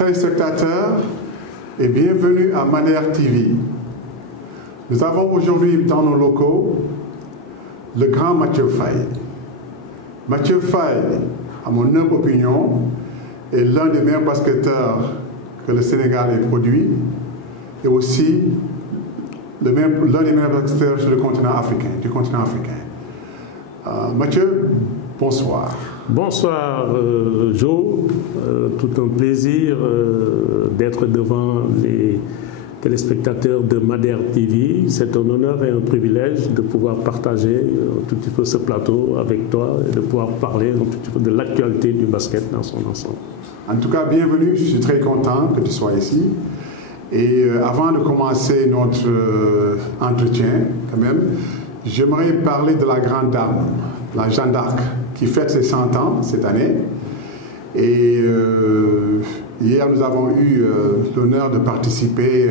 téléspectateurs et bienvenue à Madère TV. Nous avons aujourd'hui dans nos locaux le grand Mathieu Faye. Mathieu Faye, à mon humble opinion, est l'un des meilleurs basketteurs que le Sénégal ait produit et aussi l'un des meilleurs basketteurs sur le continent africain, du continent africain. Mathieu, bonsoir. Bonsoir Joe, tout un plaisir d'être devant les téléspectateurs de Madère TV. C'est un honneur et un privilège de pouvoir partager un tout petit peu ce plateau avec toi et de pouvoir parler un tout petit peu de l'actualité du basket dans son ensemble. En tout cas, bienvenue, je suis très content que tu sois ici. Et avant de commencer notre entretien, quand même, j'aimerais parler de la grande dame, la Jeanne d'Arc, qui fête ses 100 ans cette année. Et hier, nous avons eu l'honneur de participer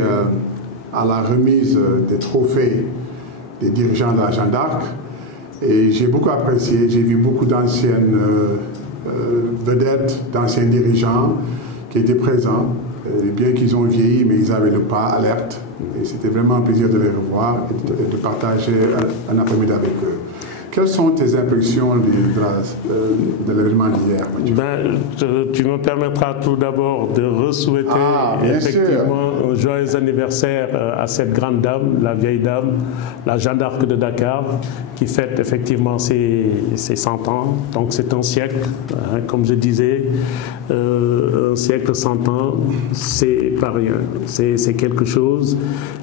à la remise des trophées des dirigeants de la Jeanne d'Arc. Et j'ai beaucoup apprécié, j'ai vu beaucoup d'anciennes vedettes, d'anciens dirigeants qui étaient présents. Et bien qu'ils ont vieilli, mais ils avaient le pas alerte. Et c'était vraiment un plaisir de les revoir et de partager un après-midi avec eux. Quelles sont tes impressions de l'événement d'hier? Tu me permettras tout d'abord de re-souhaiter effectivement un joyeux anniversaire à cette grande dame, la vieille dame, la Jeanne d'Arc de Dakar, qui fête effectivement ses 100 ans. Donc c'est un siècle, hein, comme je disais, un siècle 100 ans, c'est pas rien, c'est quelque chose.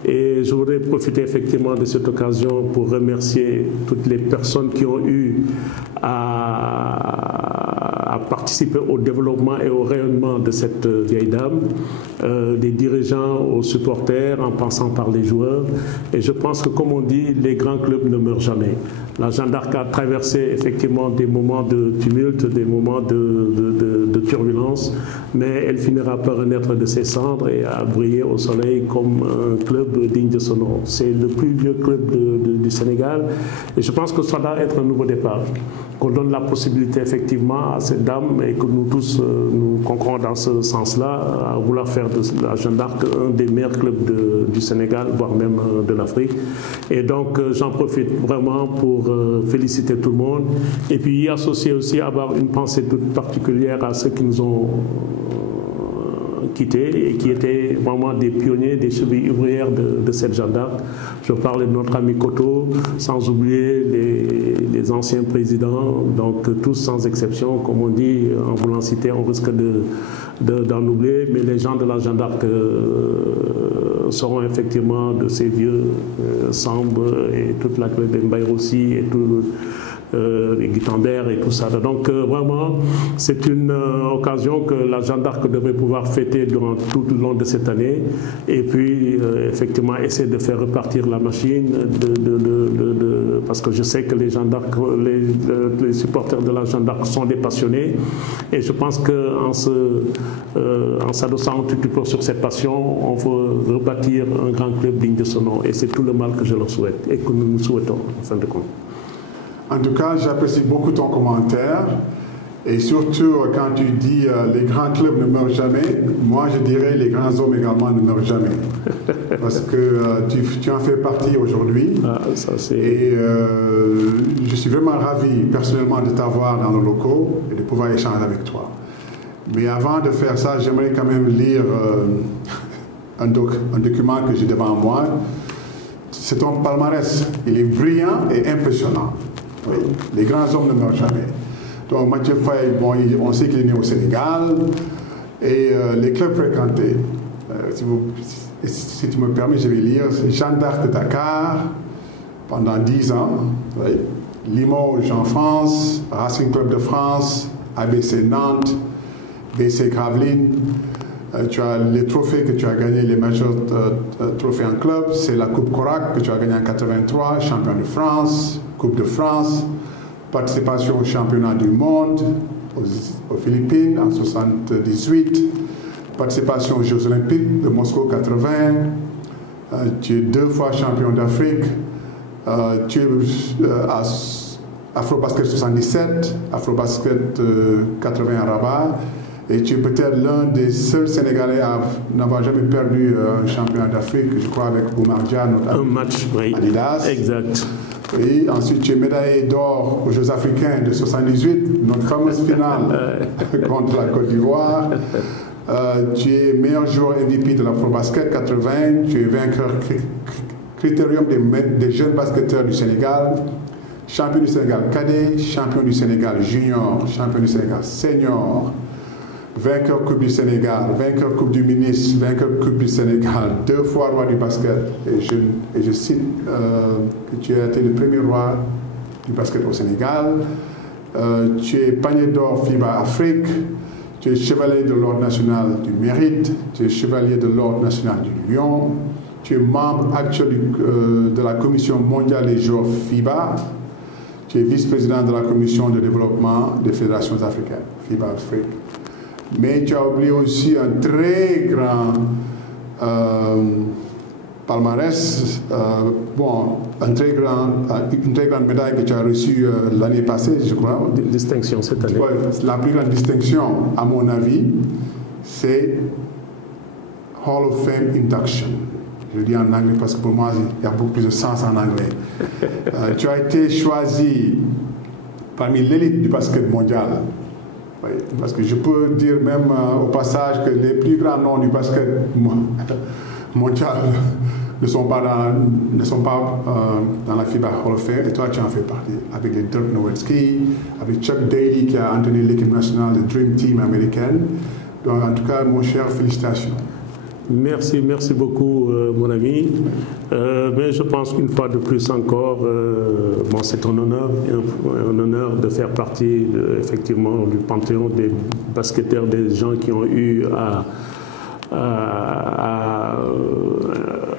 Et je voudrais profiter effectivement de cette occasion pour remercier toutes les personnes qui ont eu à participer au développement et au rayonnement de cette vieille dame, des dirigeants aux supporters, en passant par les joueurs. Et je pense que, comme on dit, les grands clubs ne meurent jamais. La Jeanne d'Arc a traversé effectivement des moments de tumulte, des moments de turbulence, mais elle finira par renaître de ses cendres et à briller au soleil comme un club digne de son nom. C'est le plus vieux club du Sénégal et je pense que ça doit être un nouveau départ. Qu'on donne la possibilité effectivement à cette dame et que nous tous nous concordons dans ce sens-là à vouloir faire de la Jeanne d'Arc un des meilleurs clubs du Sénégal, voire même de l'Afrique. Et donc j'en profite vraiment pour féliciter tout le monde et puis y associer aussi, avoir une pensée toute particulière à ceux qui nous ont quittés et qui étaient vraiment des pionniers, des chevilles ouvrières de cette Jeanne d'Arc. Je parlais de notre ami Koto, sans oublier les anciens présidents, donc tous sans exception, comme on dit, en voulant citer, on risque d'en oublier, mais les gens de la Jeanne d'Arc seront effectivement de ces vieux Samb et toute la club de Mbaye aussi et tout. Les Guitambert et tout ça. Donc vraiment, c'est une occasion que la Jeanne d'Arc devrait pouvoir fêter durant tout le long de cette année et puis effectivement essayer de faire repartir la machine parce que je sais que les Jeanne d'Arc, les supporters de la Jeanne d'Arc sont des passionnés et je pense qu'en s'adossant un petit peu sur cette passion, on veut rebâtir un grand club digne de son nom et c'est tout le mal que je leur souhaite et que nous nous souhaitons en fin de compte. En tout cas, j'apprécie beaucoup ton commentaire et surtout quand tu dis les grands clubs ne meurent jamais, moi je dirais les grands hommes également ne meurent jamais. Parce que tu en fais partie aujourd'hui et je suis vraiment ravi personnellement de t'avoir dans nos locaux et de pouvoir échanger avec toi. Mais avant de faire ça, j'aimerais quand même lire un document que j'ai devant moi. C'est ton palmarès, il est brillant et impressionnant. Oui. Les grands hommes ne meurent jamais. Donc Mathieu Faye, bon, on sait qu'il est né au Sénégal et les clubs fréquentés. Si tu me permets, je vais lire. Jeanne d'Arc de Dakar pendant 10 ans. Oui. Limoges en France, Racing Club de France, ABC Nantes, BC Gravelines. Tu as les trophées que tu as gagnés, les majeurs trophées en club. C'est la Coupe Korak que tu as gagnée en 83, champion de France, Coupe de France, participation au championnat du monde aux Philippines en 78, participation aux Jeux Olympiques de Moscou 80, tu es 2 fois champion d'Afrique, tu es à Afrobasket 77, Afrobasket 80 à Rabat, Et tu es peut-être l'un des seuls Sénégalais à n'avoir jamais perdu un championnat d'Afrique, je crois, avec Oumar Dia, un match, oui. Adidas. Exact. Oui, ensuite tu es médaillé d'or aux Jeux africains de 78, notre fameuse finale contre la Côte d'Ivoire. Tu es meilleur joueur MVP de la ProBasket 80, tu es vainqueur critérium des jeunes basketteurs du Sénégal, champion du Sénégal cadet, champion du Sénégal junior, champion du Sénégal senior, vainqueur Coupe du Sénégal, vainqueur Coupe du ministre, vainqueur Coupe du Sénégal, 2 fois roi du basket. Et je cite que tu as été le premier roi du basket au Sénégal. Tu es panier d'or FIBA Afrique. Tu es chevalier de l'Ordre national du mérite. Tu es chevalier de l'Ordre national du Lion. Tu es membre actuel de la Commission mondiale des joueurs FIBA. Tu es vice-président de la Commission de développement des fédérations africaines, FIBA Afrique. Mais tu as oublié aussi un très grand palmarès, une très grande médaille que tu as reçue l'année passée, je crois. Distinction cette année. Ouais, la plus grande distinction, à mon avis, c'est Hall of Fame Induction. Je le dis en anglais parce que pour moi, il y a beaucoup plus de sens en anglais. Tu as été choisi parmi l'élite du basket mondial. Oui, parce que je peux dire même au passage que les plus grands noms du basket mondial ne sont pas dans la FIBA Hall of Fame, et toi tu en fais partie, avec les Dirk Nowitzki, avec Chuck Daly qui a entraîné l'équipe nationale de Dream Team américaine. Donc en tout cas, mon cher, félicitations. Merci beaucoup mon ami. Mais je pense qu'une fois de plus encore, c'est un honneur de faire partie effectivement du panthéon des basketteurs, des gens qui ont eu à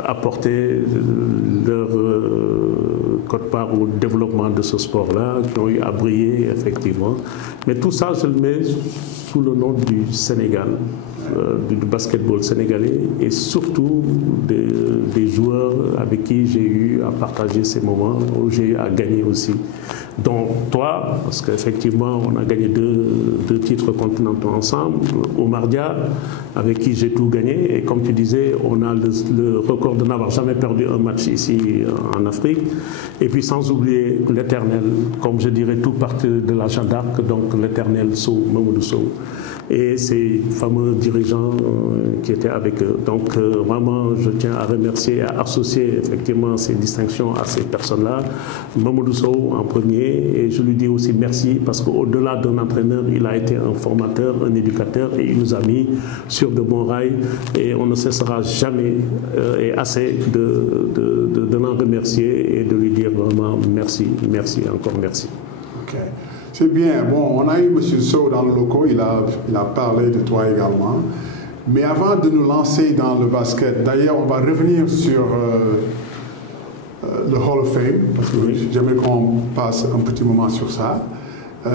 apporter leur quote-part au développement de ce sport-là, qui ont eu à briller effectivement. Mais tout ça, je le mets sous le nom du Sénégal. Du basketball sénégalais et surtout des joueurs avec qui j'ai eu à partager ces moments, où j'ai eu à gagner aussi. Donc toi, parce qu'effectivement on a gagné deux titres continentaux ensemble, Oumar Dia, avec qui j'ai tout gagné, et comme tu disais, on a le record de n'avoir jamais perdu un match ici en Afrique, et puis sans oublier l'éternel, comme je dirais tout parti de la Jeanne d'Arc, donc l'éternel Sow, Mamadou Sow, et ces fameux dirigeants qui étaient avec eux. Donc vraiment, je tiens à remercier et à associer effectivement ces distinctions à ces personnes-là. Mamadou Sow en premier, et je lui dis aussi merci parce qu'au-delà d'un entraîneur, il a été un formateur, un éducateur, et il nous a mis sur de bons rails, et on ne cessera jamais et assez de l'en remercier et de lui dire vraiment merci, encore merci. Okay. C'est bien. Bon, on a eu M. Sow dans le locaux, il a parlé de toi également. Mais avant de nous lancer dans le basket, d'ailleurs, on va revenir sur le Hall of Fame, parce que j'aimerais qu'on passe un petit moment sur ça.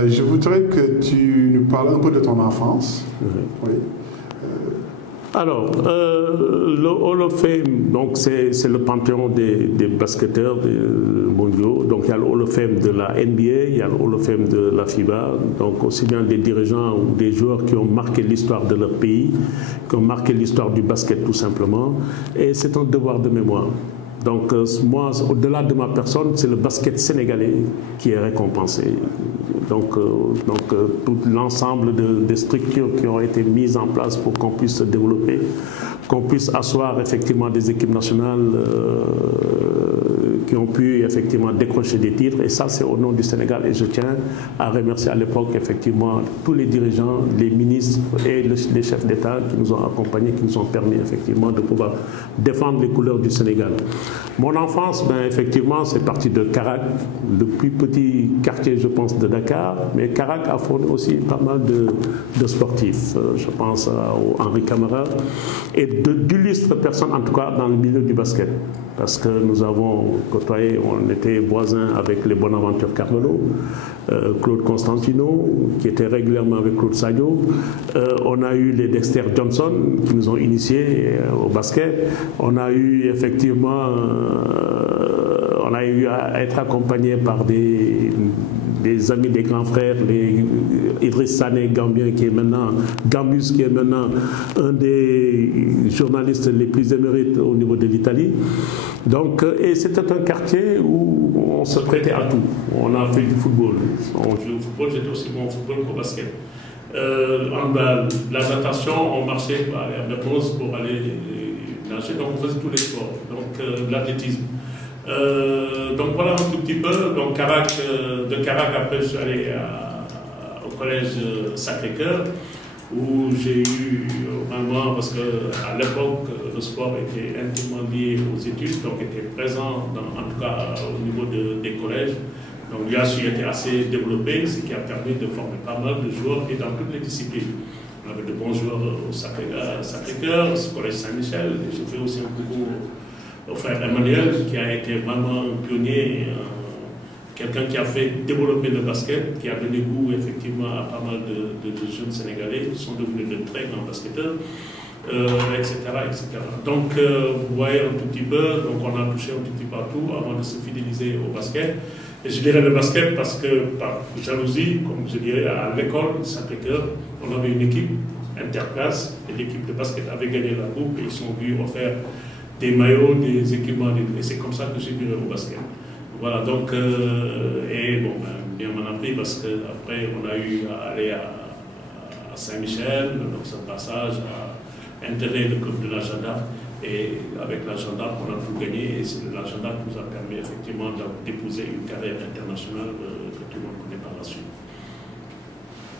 Je voudrais que tu nous parles un peu de ton enfance. Oui. Alors, le Hall of Fame, donc c'est le panthéon des basketteurs mondiaux. Donc il y a le Hall of Fame de la NBA, il y a le Hall of Fame de la FIBA. Donc aussi bien des dirigeants ou des joueurs qui ont marqué l'histoire de leur pays, qui ont marqué l'histoire du basket tout simplement. Et c'est un devoir de mémoire. Donc moi, au-delà de ma personne, c'est le basket sénégalais qui est récompensé. Donc tout l'ensemble des structures qui ont été mises en place pour qu'on puisse se développer, qu'on puisse asseoir effectivement des équipes nationales qui ont pu effectivement décrocher des titres. Et ça, c'est au nom du Sénégal. Et je tiens à remercier à l'époque effectivement tous les dirigeants, les ministres et les chefs d'État qui nous ont accompagnés, qui nous ont permis effectivement de pouvoir défendre les couleurs du Sénégal. Mon enfance, effectivement, c'est parti de Karak, le plus petit quartier, je pense, de Dakar. Mais Karak a fourni aussi pas mal de sportifs. Je pense à Henri Camara et d'illustres personnes, en tout cas, dans le milieu du basket. Parce que nous avons côtoyé, on était voisins avec les Bonaventure Carmelo, Claude Constantino, qui était régulièrement avec Claude Sadio. On a eu les Dexter Johnson, qui nous ont initiés au basket. On a eu effectivement, on a eu à être accompagnés par des des amis des grands frères, les Idriss Sané Gambien qui est maintenant, Gambus qui est maintenant un des journalistes les plus émérites au niveau de l'Italie. Donc, et c'était un quartier où on se prêtait à tout. On a fait du football. On jouait au football, j'étais aussi bon au football qu'au basket. Handball, la natation, on marchait à la pause pour aller nager, donc on faisait tous les sports. Donc l'athlétisme. Donc voilà un tout petit peu. Donc de Carac, après je suis allé au collège Sacré-Cœur, où j'ai eu vraiment, parce qu'à l'époque, le sport était intimement lié aux études, donc était présent, en tout cas au niveau des collèges. Donc l'IASU était assez développé, ce qui a permis de former pas mal de joueurs et dans toutes les disciplines. On avait de bons joueurs au Sacré-Cœur, au collège Saint-Michel. J'ai fait aussi un coucou au frère Emmanuel, qui a été vraiment un pionnier, quelqu'un qui a fait développer le basket, qui a donné goût effectivement à pas mal de jeunes Sénégalais qui sont devenus de très grands basketteurs, etc., etc. Donc vous voyez un tout petit peu, donc on a touché un tout petit peu partout avant de se fidéliser au basket. Et je dirais le basket parce que par jalousie, comme je dirais à l'école Sacré-Cœur, on avait une équipe interclasse et l'équipe de basket avait gagné la coupe et ils sont venus offrir des maillots, des équipements, et c'est comme ça que j'ai viré au basket. Voilà, donc, et bon, bien m'en a pris parce qu'après on a eu à aller à Saint-Michel, donc ce passage à intégrer le club de la Gendarme. Et avec la Gendarme, on a tout gagné et c'est la Gendarme qui nous a permis effectivement d'épouser une carrière internationale que tout le monde connaît par la suite.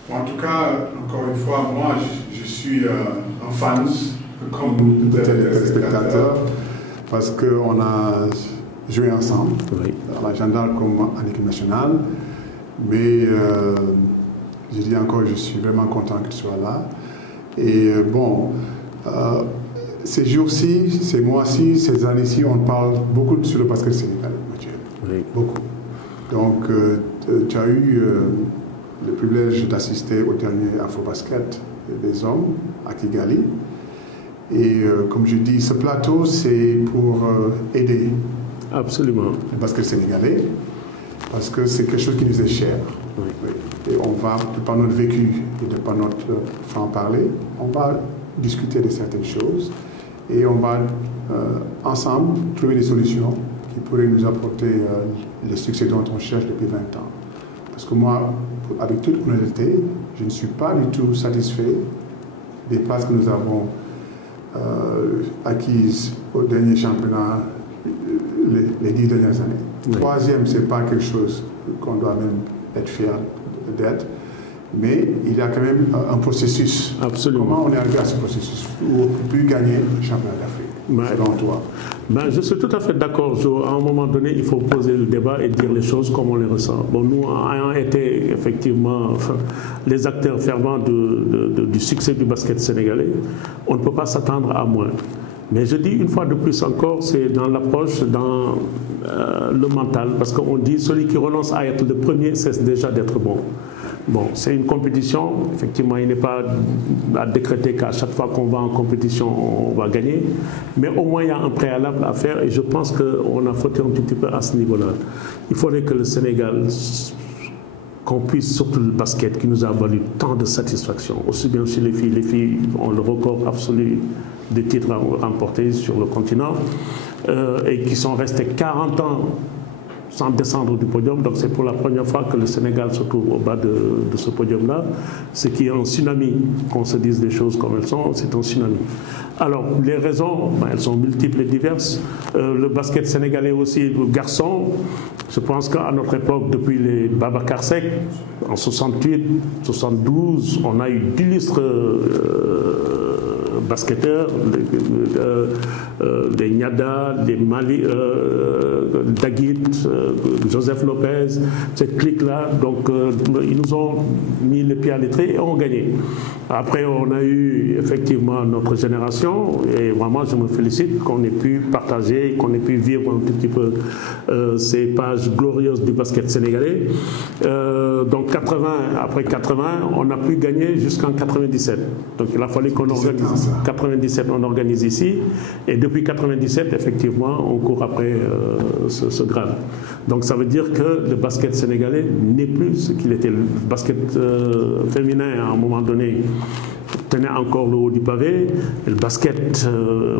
Bon, en tout cas, encore une fois, moi je suis un fan, comme tous les spectateurs, parce qu'on a joué ensemble, oui, à la Gendarme comme en équipe nationale. Mais je dis encore, je suis vraiment content qu'il soit là. Et bon, ces jours-ci, ces mois-ci, ces années-ci, on parle beaucoup sur le basket sénégalais, Mathieu. Oui. Beaucoup. Donc, tu as eu le privilège d'assister au dernier Afro-Basket des hommes à Kigali. Et comme je dis, ce plateau, c'est pour aider absolument le basket sénégalais, parce que c'est quelque chose qui nous est cher. Oui. Oui. Et on va, de par notre vécu et de par notre franc-parler, on va discuter de certaines choses. Et on va ensemble trouver des solutions qui pourraient nous apporter le succès dont on cherche depuis 20 ans. Parce que moi, avec toute honnêteté, je ne suis pas du tout satisfait des places que nous avons acquises au dernier championnat les 10 dernières années. Oui. Troisième, ce n'est pas quelque chose qu'on doit même être fier d'être. Mais il y a quand même un processus. Absolument. Comment on est arrivé à ce processus où on peut plus gagner le championnat d'Afrique, selon toi? Je suis tout à fait d'accord, Joe. À un moment donné, il faut poser le débat et dire les choses comme on les ressent. Bon, nous ayant été effectivement les acteurs fervents du succès du basket sénégalais, on ne peut pas s'attendre à moins. Mais je dis une fois de plus encore, c'est dans l'approche, dans le mental, parce qu'on dit celui qui renonce à être le premier cesse déjà d'être bon. Bon, c'est une compétition, effectivement, il n'est pas à décréter qu'à chaque fois qu'on va en compétition, on va gagner, mais au moins il y a un préalable à faire et je pense qu'on a fauté un tout petit peu à ce niveau-là. Il faudrait que le Sénégal, qu'on puisse, surtout le basket, qui nous a valu tant de satisfaction, aussi bien chez les filles ont le record absolu des titres remportés sur le continent et qui sont restés 40 ans sans descendre du podium. Donc c'est pour la première fois que le Sénégal se trouve au bas de ce podium-là. Ce qui est un tsunami, qu'on se dise des choses comme elles sont, c'est un tsunami. Alors les raisons, elles sont multiples et diverses. Le basket sénégalais aussi, le garçon, je pense qu'à notre époque, depuis les Babacar Seck, en 68, 72, on a eu d'illustres basketteurs, des Niada, des Mali, Daguit, Joseph Lopez, cette clique-là. Donc, ils nous ont mis les pieds à l'étrier et ont gagné. Après, on a eu effectivement notre génération et vraiment, je me félicite qu'on ait pu partager, qu'on ait pu vivre un tout petit peu ces pages glorieuses du basket sénégalais. donc 80, après 80, on n'a plus gagné jusqu'en 97. Donc il a fallu qu'on organise. 97, on organise ici. Et depuis 97, effectivement, on court après ce grade. Donc ça veut dire que le basket sénégalais n'est plus ce qu'il était. Le basket féminin, à un moment donné, tenait encore le haut du pavé. Et le basket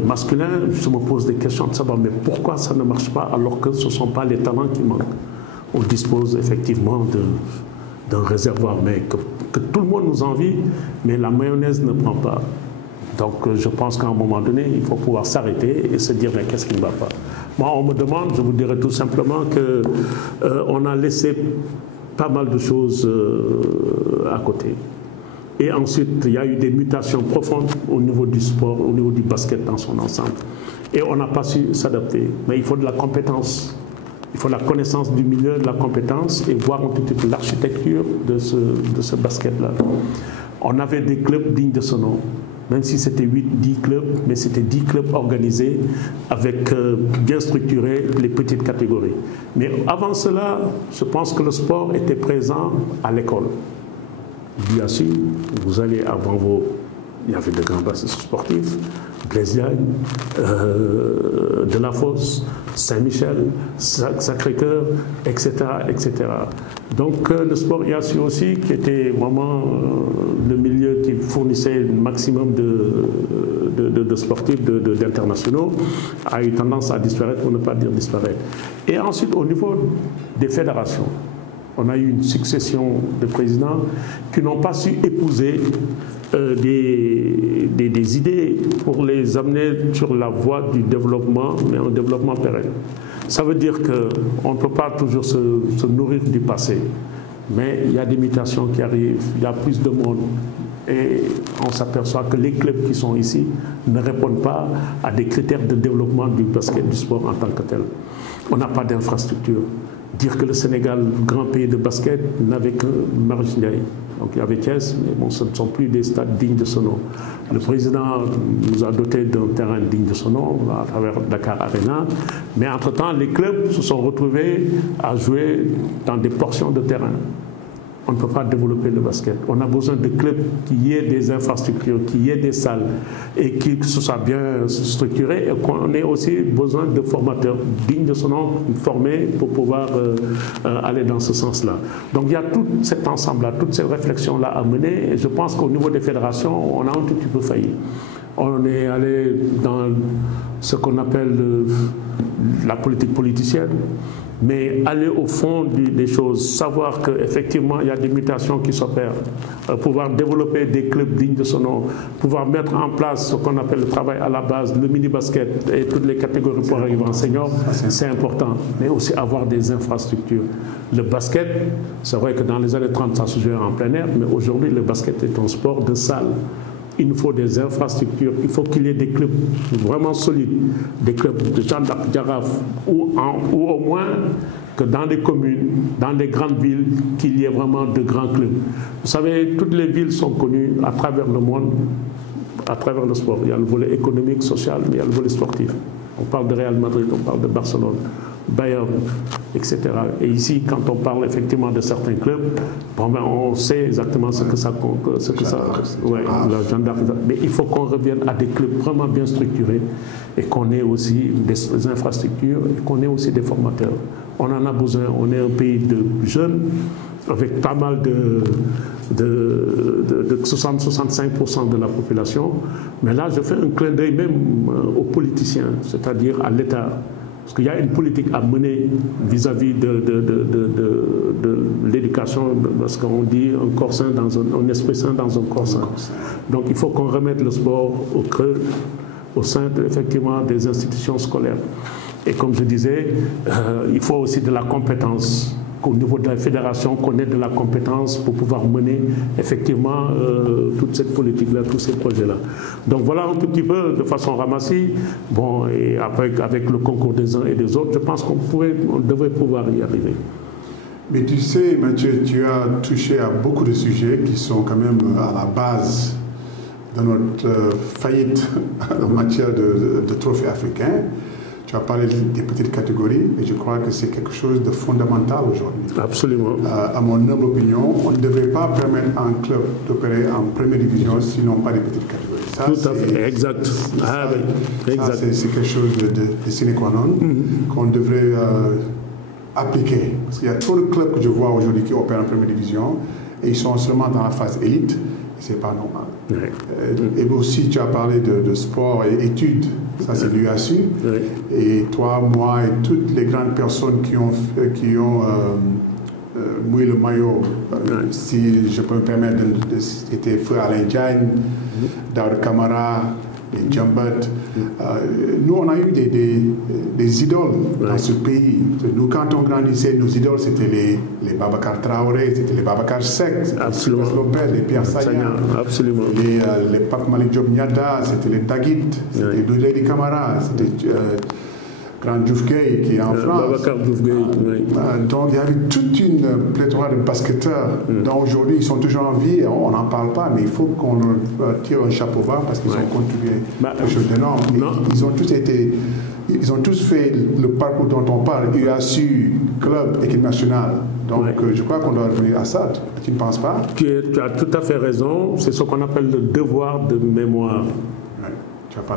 masculin, je me pose des questions de savoir mais pourquoi ça ne marche pas alors que ce ne sont pas les talents qui manquent. On dispose effectivement d'un réservoir, mais que tout le monde nous envie, mais la mayonnaise ne prend pas. Donc je pense qu'à un moment donné, il faut pouvoir s'arrêter et se dire mais qu'est-ce qui ne va pas. Moi, on me demande, je vous dirais tout simplement qu'on a laissé pas mal de choses à côté. Et ensuite, il y a eu des mutations profondes au niveau du sport, au niveau du basket dans son ensemble. Et on n'a pas su s'adapter. Mais il faut de la compétence. Il faut la connaissance du milieu, de la compétence et voir un petit peu l'architecture de ce basket-là. On avait des clubs dignes de ce nom, même si c'était 8-10 clubs, mais c'était 10 clubs organisés avec bien structurés les petites catégories. Mais avant cela, je pense que le sport était présent à l'école. Bien sûr, vous allez avant vos... Il y avait de grands bassins sportifs, Blaise Diagne, Delafosse, Saint-Michel, Sacré-Cœur, etc., etc. Donc le sport IASU aussi, qui était vraiment le milieu qui fournissait le maximum de sportifs, d'internationaux, a eu tendance à disparaître, pour ne pas dire disparaître. Et ensuite, au niveau des fédérations, on a eu une succession de présidents qui n'ont pas su épouser des idées pour les amener sur la voie du développement, mais un développement pérenne. Ça veut dire qu'on ne peut pas toujours se nourrir du passé, mais il y a des mutations qui arrivent, il y a plus de monde. Et on s'aperçoit que les clubs qui sont ici ne répondent pas à des critères de développement du basket, du sport en tant que tel. On n'a pas d'infrastructure. Dire que le Sénégal, grand pays de basket, n'avait que Marius Ndiaye. Donc il y avait Thiès, mais bon, ce ne sont plus des stades dignes de ce nom. Le président nous a doté d'un terrain digne de ce nom à travers Dakar Arena, mais entre-temps, les clubs se sont retrouvés à jouer dans des portions de terrain. On ne peut pas développer le basket. On a besoin de clubs qui aient des infrastructures, qui aient des salles et qui se soient bien structurés et qu'on ait aussi besoin de formateurs dignes de ce nom, formés pour pouvoir aller dans ce sens-là. Donc il y a tout cet ensemble-là, toutes ces réflexions-là à mener et je pense qu'au niveau des fédérations, on a un tout petit peu failli. On est allé dans ce qu'on appelle la politique politicienne. Mais aller au fond des choses, savoir qu'effectivement il y a des mutations qui s'opèrent, pouvoir développer des clubs dignes de son nom, pouvoir mettre en place ce qu'on appelle le travail à la base, le mini-basket et toutes les catégories pour arriver en senior, c'est important. Mais aussi avoir des infrastructures. Le basket, c'est vrai que dans les années 30, ça se jouait en plein air, mais aujourd'hui le basket est un sport de salle. Il nous faut des infrastructures, il faut qu'il y ait des clubs vraiment solides, des clubs de Jeanne d'Arc, Jaraaf, ou au moins que dans les communes, dans les grandes villes, qu'il y ait vraiment de grands clubs. Vous savez, toutes les villes sont connues à travers le monde, à travers le sport. Il y a le volet économique, social, mais il y a le volet sportif. On parle de Real Madrid, on parle de Barcelone, Bayern, etc. Et ici, quand on parle effectivement de certains clubs, bon ben on sait exactement ce que ça ouais, la Jeanne d'Arc. Mais il faut qu'on revienne à des clubs vraiment bien structurés et qu'on ait aussi des infrastructures et qu'on ait aussi des formateurs. On en a besoin. On est un pays de jeunes avec pas mal de 60-65% de la population. Mais là, je fais un clin d'œil même aux politiciens, c'est-à-dire à l'État. Parce qu'il y a une politique à mener vis-à-vis de l'éducation, parce qu'on dit un corps sain un esprit sain dans un corps sain. Donc il faut qu'on remette le sport au creux, au sein effectivement des institutions scolaires. Et comme je disais, il faut aussi de la compétence. Qu'au niveau de la fédération, qu'on ait de la compétence pour pouvoir mener effectivement toute cette politique-là, tous ces projets-là. Donc voilà un tout petit peu de façon ramassée. Bon, et après, avec le concours des uns et des autres, je pense qu'on devrait pouvoir y arriver. Mais tu sais, Mathieu, tu as touché à beaucoup de sujets qui sont quand même à la base de notre faillite en matière de trophée africain. Tu as parlé des petites catégories, et je crois que c'est quelque chose de fondamental aujourd'hui. Absolument. À mon humble opinion, on ne devrait pas permettre à un club d'opérer en première division s'ils n'ont pas des petites catégories. Ça, tout à fait, exact. C'est quelque chose de sine qua non qu'on devrait appliquer. Parce qu'il y a trop de clubs que je vois aujourd'hui qui opèrent en première division et ils sont seulement dans la phase élite. C'est pas normal. Et aussi, tu as parlé de sport et études. Ça, c'est l'UASU. Et toi, moi et toutes les grandes personnes qui ont mouillé le maillot, si je peux me permettre, c'était Frère Alain Diagne, Daoud Kamara, les Djambat. Nous, on a eu des idoles dans ce pays. Nous, quand on grandissait, nos idoles, c'était les Babacar Traoré, c'était les Babacar Seck, c'était les Lopez, les Pierre Sagnan, les Pape Malick Diop Niatta, c'était les Daguit, c'était les Doudeli Camara, c'était Grand Diouf Gueye qui est en France. Babacar Diouf Gueye, donc il y avait toute une pléthore de basketteurs dont aujourd'hui ils sont toujours en vie, on n'en parle pas, mais il faut qu'on leur tire un chapeau bas parce qu'ils ont contribué à quelque chose d'énorme. Ils ont tous fait le parcours dont on parle, UASU, club, équipe nationale. Donc je crois qu'on doit revenir à ça. Tu ne penses pas? Tu as tout à fait raison. C'est ce qu'on appelle le devoir de mémoire.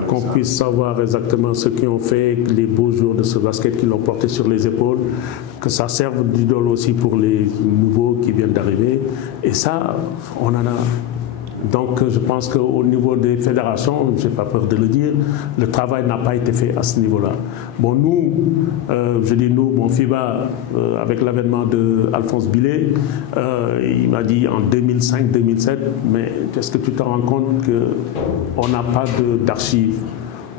Qu'on puisse savoir exactement ce qu'ils ont fait, les beaux jours de ce basket qu'ils l'ont porté sur les épaules, que ça serve d'idole aussi pour les nouveaux qui viennent d'arriver. Et ça, on en a. Donc je pense qu'au niveau des fédérations, je n'ai pas peur de le dire, le travail n'a pas été fait à ce niveau-là. Bon, nous, je dis nous, mon FIBA, avec l'avènement d'Alphonse Billet, il m'a dit en 2005-2007, mais est-ce que tu te rends compte qu'on n'a pas d'archives?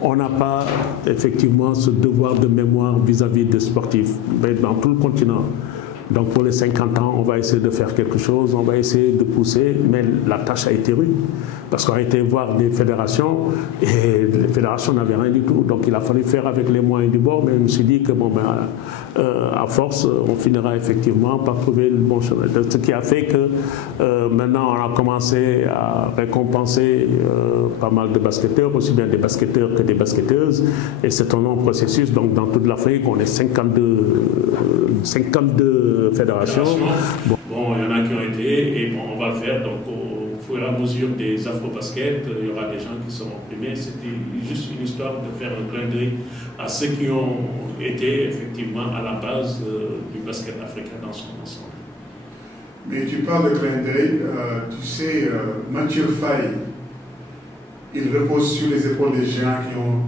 On n'a pas effectivement ce devoir de mémoire vis-à-vis des sportifs, mais dans tout le continent. Donc pour les 50 ans, on va essayer de faire quelque chose, on va essayer de pousser, mais la tâche a été rude. Parce qu'on a été voir des fédérations et les fédérations n'avaient rien du tout. Donc il a fallu faire avec les moyens du bord, mais je me suis dit que bon, à force, on finira effectivement par trouver le bon chemin. Ce qui a fait que maintenant on a commencé à récompenser pas mal de basketteurs, aussi bien des basketteurs que des basketteuses. Et c'est un long processus. Donc dans toute l'Afrique, on est 52 fédérations. Bon, il y en a qui ont été, et bon, on va le faire. Donc, au fur et à mesure des Afro-Basket, il y aura des gens qui seront primés. C'était juste une histoire de faire un clin d'œil à ceux qui ont été effectivement à la base du basket africain dans son ensemble. Mais tu parles de clin d'œil, tu sais, Mathieu Faye, il repose sur les épaules des gens qui ont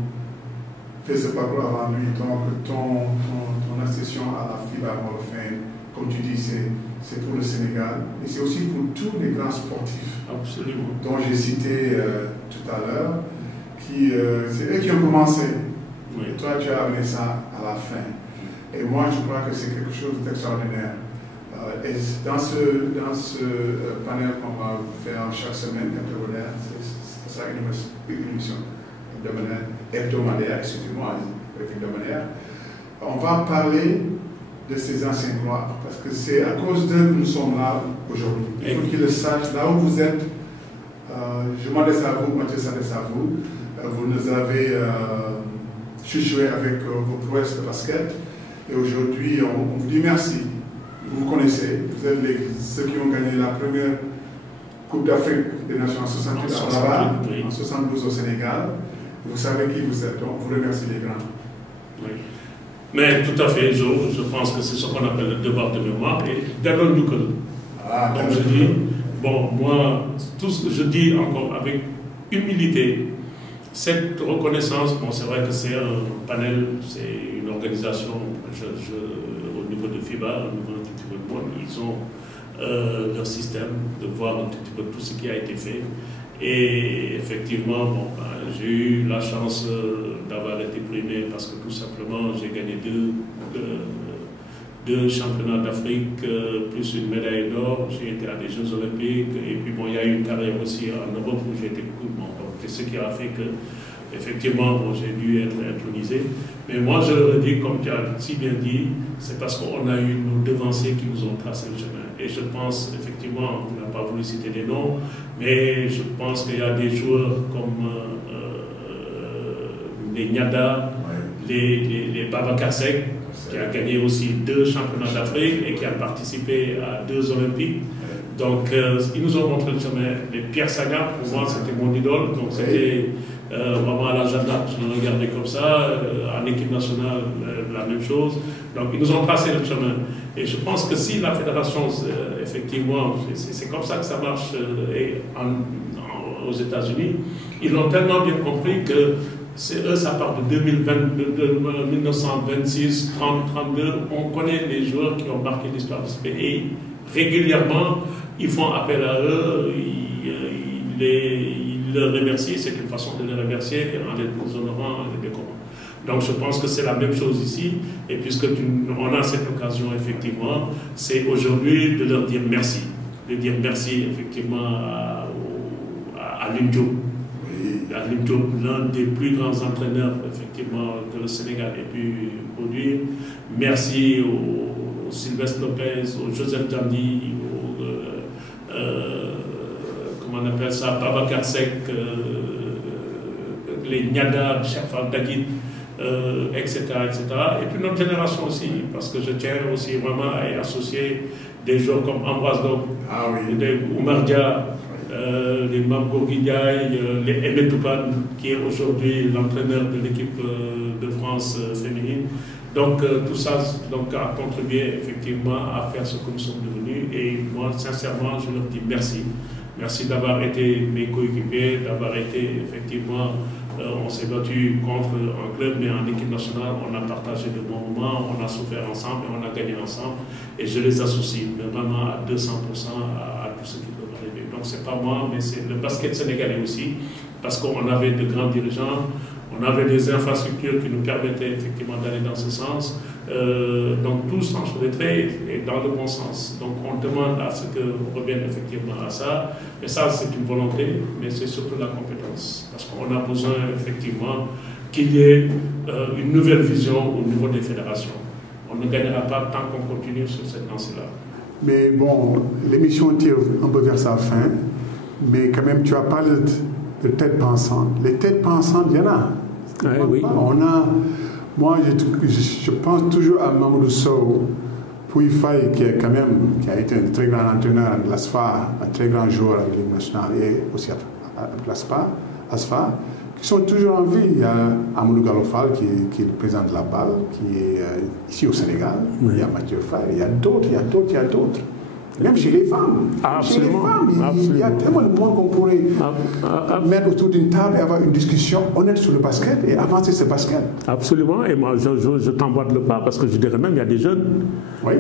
fait ce parcours avant lui. Donc, ton accession à la FIBA Hall of Fame, comme tu dis, c'est pour le Sénégal, mais c'est aussi pour tous les grands sportifs. Absolument. Dont j'ai cité tout à l'heure, c'est eux qui ont commencé. Oui. Et toi, tu as amené ça à la fin. Et moi, je crois que c'est quelque chose d'extraordinaire. Et dans ce panel qu'on va faire chaque semaine, c'est ça une émission hebdomadaire, excusez-moi, hebdomadaire. On va parler de ces anciens gloires, parce que c'est à cause d'eux que nous sommes là aujourd'hui. Il faut qu'ils le sachent, là où vous êtes, je m'adresse à vous, Mathieu s'adresse à vous, vous nous avez chuchoté avec vos prouesses de basket, et aujourd'hui on vous dit merci. Vous connaissez, vous êtes ceux qui ont gagné la première Coupe d'Afrique des Nations en 68 à Rabat, en 72 au Sénégal. Vous savez qui vous êtes, donc vous remerciez les grands. Oui. Mais tout à fait, je pense que c'est ce qu'on appelle le devoir de mémoire. Et Dalon Doukel. Donc je dis, bon, moi, tout ce que je dis encore avec humilité, cette reconnaissance, bon, c'est vrai que c'est un panel, c'est une organisation, au niveau de FIBA, au niveau de tout le monde, ils ont leur système de voir un petit peu tout ce qui a été fait. Et effectivement, bon, j'ai eu la chance d'avoir été primé parce que tout simplement j'ai gagné deux championnats d'Afrique, plus une médaille d'or. J'ai été à des Jeux Olympiques et puis bon, il y a eu une carrière aussi en Europe où j'ai été beaucoup. Bon, c'est ce qui a fait que effectivement bon, j'ai dû être intronisé. Mais moi je le dis, comme tu as si bien dit, c'est parce qu'on a eu nos devanciers qui nous ont tracé le chemin. Et je pense effectivement, on n'a pas voulu citer des noms, mais je pense qu'il y a des joueurs comme les Niada, les Babacar Seck, qui a gagné aussi 2 championnats d'Afrique et qui a participé à 2 Olympiques. Donc, ils nous ont montré le chemin. Les Pierre Saga, pour moi, c'était mon idole. Donc, c'était vraiment à l'agenda. Je l'ai regardé comme ça. En équipe nationale, la même chose. Donc, ils nous ont tracé le chemin. Et je pense que si la fédération, effectivement, c'est comme ça que ça marche aux États-Unis, ils l'ont tellement bien compris que eux, ça part de 1926, 30, 32. On connaît les joueurs qui ont marqué l'histoire de ce pays. Régulièrement, ils font appel à eux, ils les remercient. C'est une façon de les remercier en les honorant, en les décorant. Donc je pense que c'est la même chose ici. Et puisque on a cette occasion, effectivement, c'est aujourd'hui de leur dire merci. De dire merci, effectivement, à Lim Diop. Lim Diop, l'un des plus grands entraîneurs, effectivement, que le Sénégal ait pu produire. Merci au Sylvestre Lopez, au Joseph Dandi, comment on appelle ça, Babacar Seck, les Niada, Chefal Dagui, etc., etc. Et puis notre génération aussi, parce que je tiens aussi vraiment à y associer des joueurs comme Ambroise Dob, Oumar Dia, les Mamgo Guidiaï, les Aimé Toupan, qui est aujourd'hui l'entraîneur de l'équipe de France féminine. Donc tout ça donc, a contribué effectivement à faire ce que nous sommes devenus. Et moi, sincèrement, je leur dis merci. Merci d'avoir été mes coéquipiers, d'avoir été effectivement, on s'est battu contre un club, mais en équipe nationale, on a partagé de bons moments, on a souffert ensemble et on a gagné ensemble. Et je les associe vraiment à 200% à tout ce qui peut arriver. Donc c'est pas moi, mais c'est le basket sénégalais aussi, parce qu'on avait de grands dirigeants, on avait des infrastructures qui nous permettaient effectivement d'aller dans ce sens. Donc tout s'enchevêtrait et dans le bon sens. Donc on demande à ce qu'on revienne effectivement à ça. Mais ça, c'est une volonté, mais c'est surtout la compétence. Parce qu'on a besoin effectivement qu'il y ait une nouvelle vision au niveau des fédérations. On ne gagnera pas tant qu'on continue sur cette lancée-là. Mais bon, l'émission tire un peu vers sa fin. Mais quand même, tu as parlé de têtes pensantes. Les têtes pensantes, il y en a. Oui. On a... Moi, je pense toujours à Mamadou Sow, Pouy Faye, qui a été un très grand entraîneur à l'ASFA, un très grand joueur avec l'équipe nationale et aussi à l'ASFA, qui sont toujours en vie. Il y a Amadou Galofal, qui est le président de la BAL, qui est ici au Sénégal. Oui. Il y a Mathieu Faye, il y a d'autres. Même chez les femmes. Absolument. Chez les femmes, il y a tellement de monde qu'on pourrait mettre autour d'une table et avoir une discussion honnête sur le basket et avancer ce basket. Absolument. Et moi, je t'envoie de le pas parce que je dirais même il y a des jeunes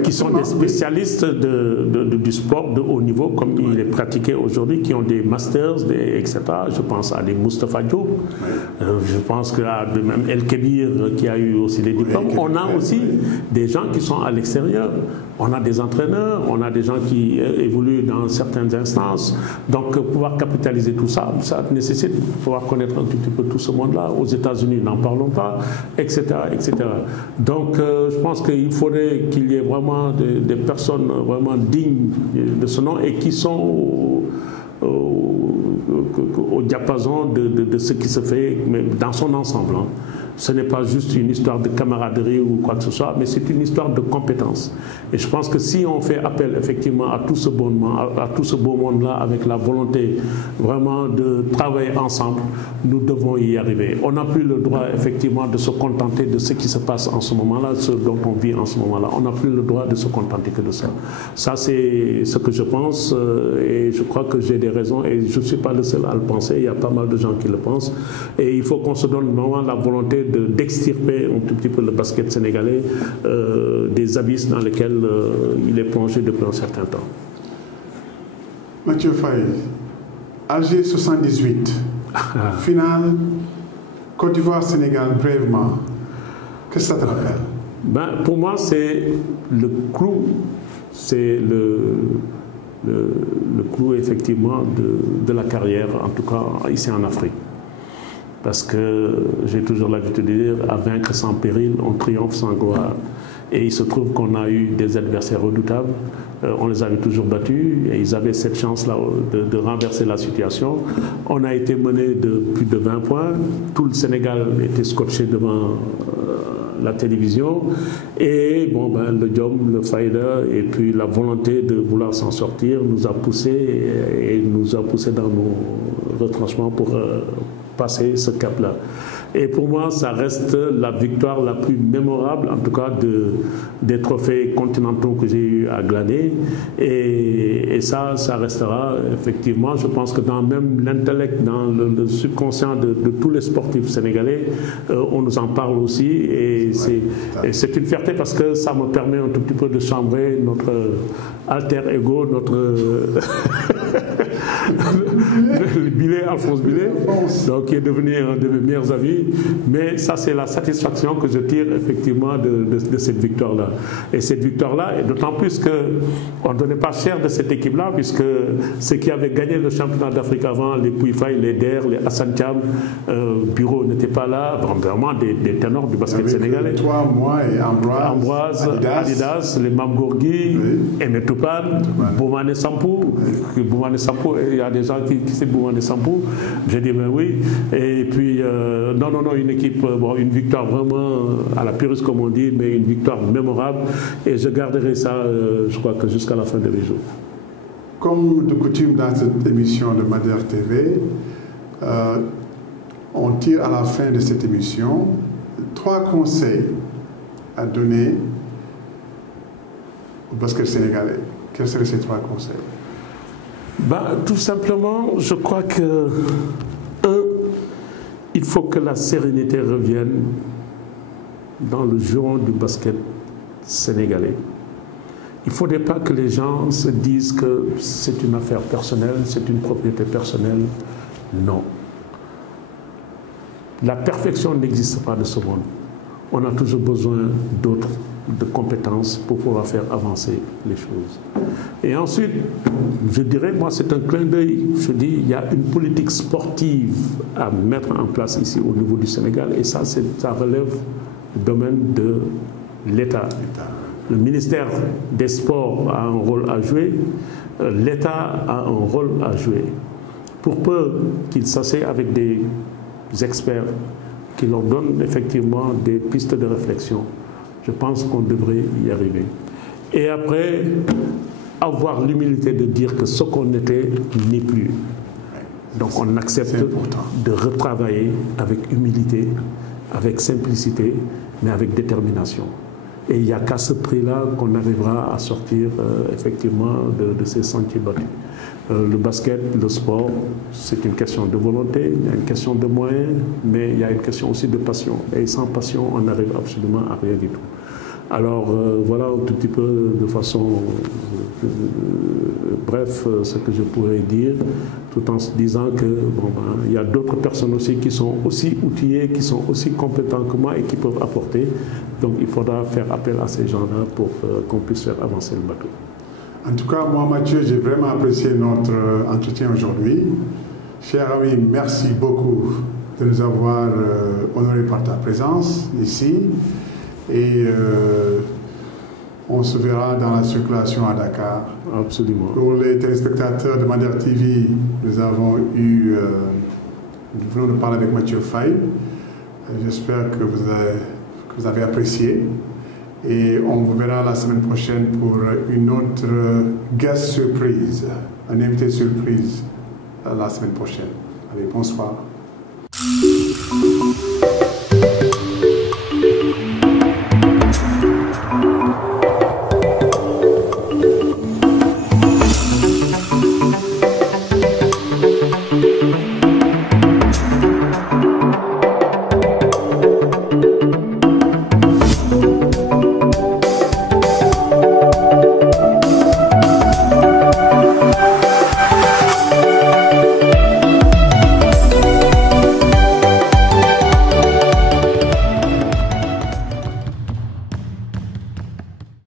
qui sont des spécialistes du sport de haut niveau, comme il est pratiqué aujourd'hui, qui ont des masters, etc. Je pense à des Moustapha Diop. Je pense à même El Kebir qui a eu aussi des diplômes. On a aussi des gens qui sont à l'extérieur. On a des entraîneurs, on a des gens qui évoluent dans certaines instances. Donc, pouvoir capitaliser tout ça, ça nécessite de pouvoir connaître un tout petit peu tout ce monde-là. Aux États-Unis, n'en parlons pas, etc., etc. Donc, je pense qu'il faudrait qu'il y ait vraiment des personnes vraiment dignes de ce nom et qui sont au diapason de ce qui se fait, mais dans son ensemble. Ce n'est pas juste une histoire de camaraderie ou quoi que ce soit, mais c'est une histoire de compétence. Et je pense que si on fait appel effectivement à tout ce beau monde-là, avec la volonté vraiment de travailler ensemble, nous devons y arriver. On n'a plus le droit effectivement de se contenter de ce qui se passe en ce moment-là, ce dont on vit en ce moment-là. On n'a plus le droit de se contenter que de ça. Ça, c'est ce que je pense et je crois que j'ai des raisons et je ne suis pas le seul à le penser. Il y a pas mal de gens qui le pensent. Et il faut qu'on se donne vraiment la volonté d'extirper un tout petit peu le basket sénégalais des abysses dans lesquels il est plongé depuis un certain temps. Mathieu Faye, Alger 78, finale, Côte d'Ivoire-Sénégal, brièvement. Qu'est-ce que ça te rappelle? Pour moi, c'est le clou, c'est le clou effectivement de la carrière, en tout cas ici en Afrique. Parce que j'ai toujours l'habitude de dire, à vaincre sans péril, on triomphe sans gloire. Et il se trouve qu'on a eu des adversaires redoutables, on les avait toujours battus et ils avaient cette chance-là de renverser la situation. On a été mené de plus de 20 points. Tout le Sénégal était scotché devant la télévision et bon, le job, le faïda et puis la volonté de vouloir s'en sortir nous a poussé et nous a poussé dans nos retranchements pour passer ce cap-là. Et pour moi, ça reste la victoire la plus mémorable, en tout cas des trophées continentaux que j'ai eu à glaner. Et ça restera effectivement, je pense que dans même l'intellect, dans le subconscient de tous les sportifs sénégalais, on nous en parle aussi. Et c'est une fierté parce que ça me permet un tout petit peu de chambrer notre alter ego, notre le Billet, Alphonse Billet, donc qui est devenu un de mes meilleurs amis. Mais ça, c'est la satisfaction que je tire effectivement de cette victoire-là. Et cette victoire-là, et d'autant plus qu'on ne donnait pas cher de cette équipe-là, puisque ceux qui avaient gagné le championnat d'Afrique avant, les Pouifaï, les Der, les Hassan Thiam, Bureau n'étaient pas là, vraiment des ténors du basket sénégalais. Toi, moi et Ambroise, Adidas, les Mamgourgui, Aimé Toupane, Boumane Sampou. Il y a des gens qui savent Boumane Sampou. J'ai dit, ben oui. Et puis, non, une équipe, une victoire vraiment à la puriste comme on dit, mais une victoire mémorable. Et je garderai ça, je crois que jusqu'à la fin de mes jours. Comme de coutume dans cette émission de Madère TV, on tire à la fin de cette émission 3 conseils à donner au basket sénégalais. Quels seraient ces 3 conseils? Tout simplement, je crois que il faut que la sérénité revienne dans le giron du basket sénégalais. Il ne faudrait pas que les gens se disent que c'est une affaire personnelle, c'est une propriété personnelle. Non. La perfection n'existe pas de ce monde. On a toujours besoin d'autres, de compétences pour pouvoir faire avancer les choses. Et ensuite, je dirais, moi c'est un clin d'œil, je dis, il y a une politique sportive à mettre en place ici au niveau du Sénégal et ça relève du domaine de l'État. Le ministère des Sports a un rôle à jouer, l'État a un rôle à jouer. Pour peu qu'il s'assied avec des experts qui leur donnent effectivement des pistes de réflexion, je pense qu'on devrait y arriver. Et après, avoir l'humilité de dire que ce qu'on était n'est plus. Donc on accepte de retravailler avec humilité, avec simplicité, mais avec détermination. Et il n'y a qu'à ce prix-là qu'on arrivera à sortir effectivement de ces sentiers battus. Le basket, le sport, c'est une question de volonté, il y a une question de moyens, mais il y a une question aussi de passion. Et sans passion, on n'arrive absolument à rien du tout. Alors voilà un tout petit peu de façon bref ce que je pourrais dire, tout en se disant que il y a d'autres personnes aussi qui sont aussi outillées, qui sont aussi compétents que moi et qui peuvent apporter. Donc il faudra faire appel à ces gens-là pour qu'on puisse faire avancer le bateau. En tout cas, moi Mathieu, j'ai vraiment apprécié notre entretien aujourd'hui. Cher ami, merci beaucoup de nous avoir honorés par ta présence ici. Et on se verra dans la circulation à Dakar. Absolument. Pour les téléspectateurs de Madère TV, nous venons de parler avec Mathieu Faye. J'espère que vous avez apprécié. Et on vous verra la semaine prochaine pour une autre guest surprise, un invité surprise la semaine prochaine. Allez, bonsoir.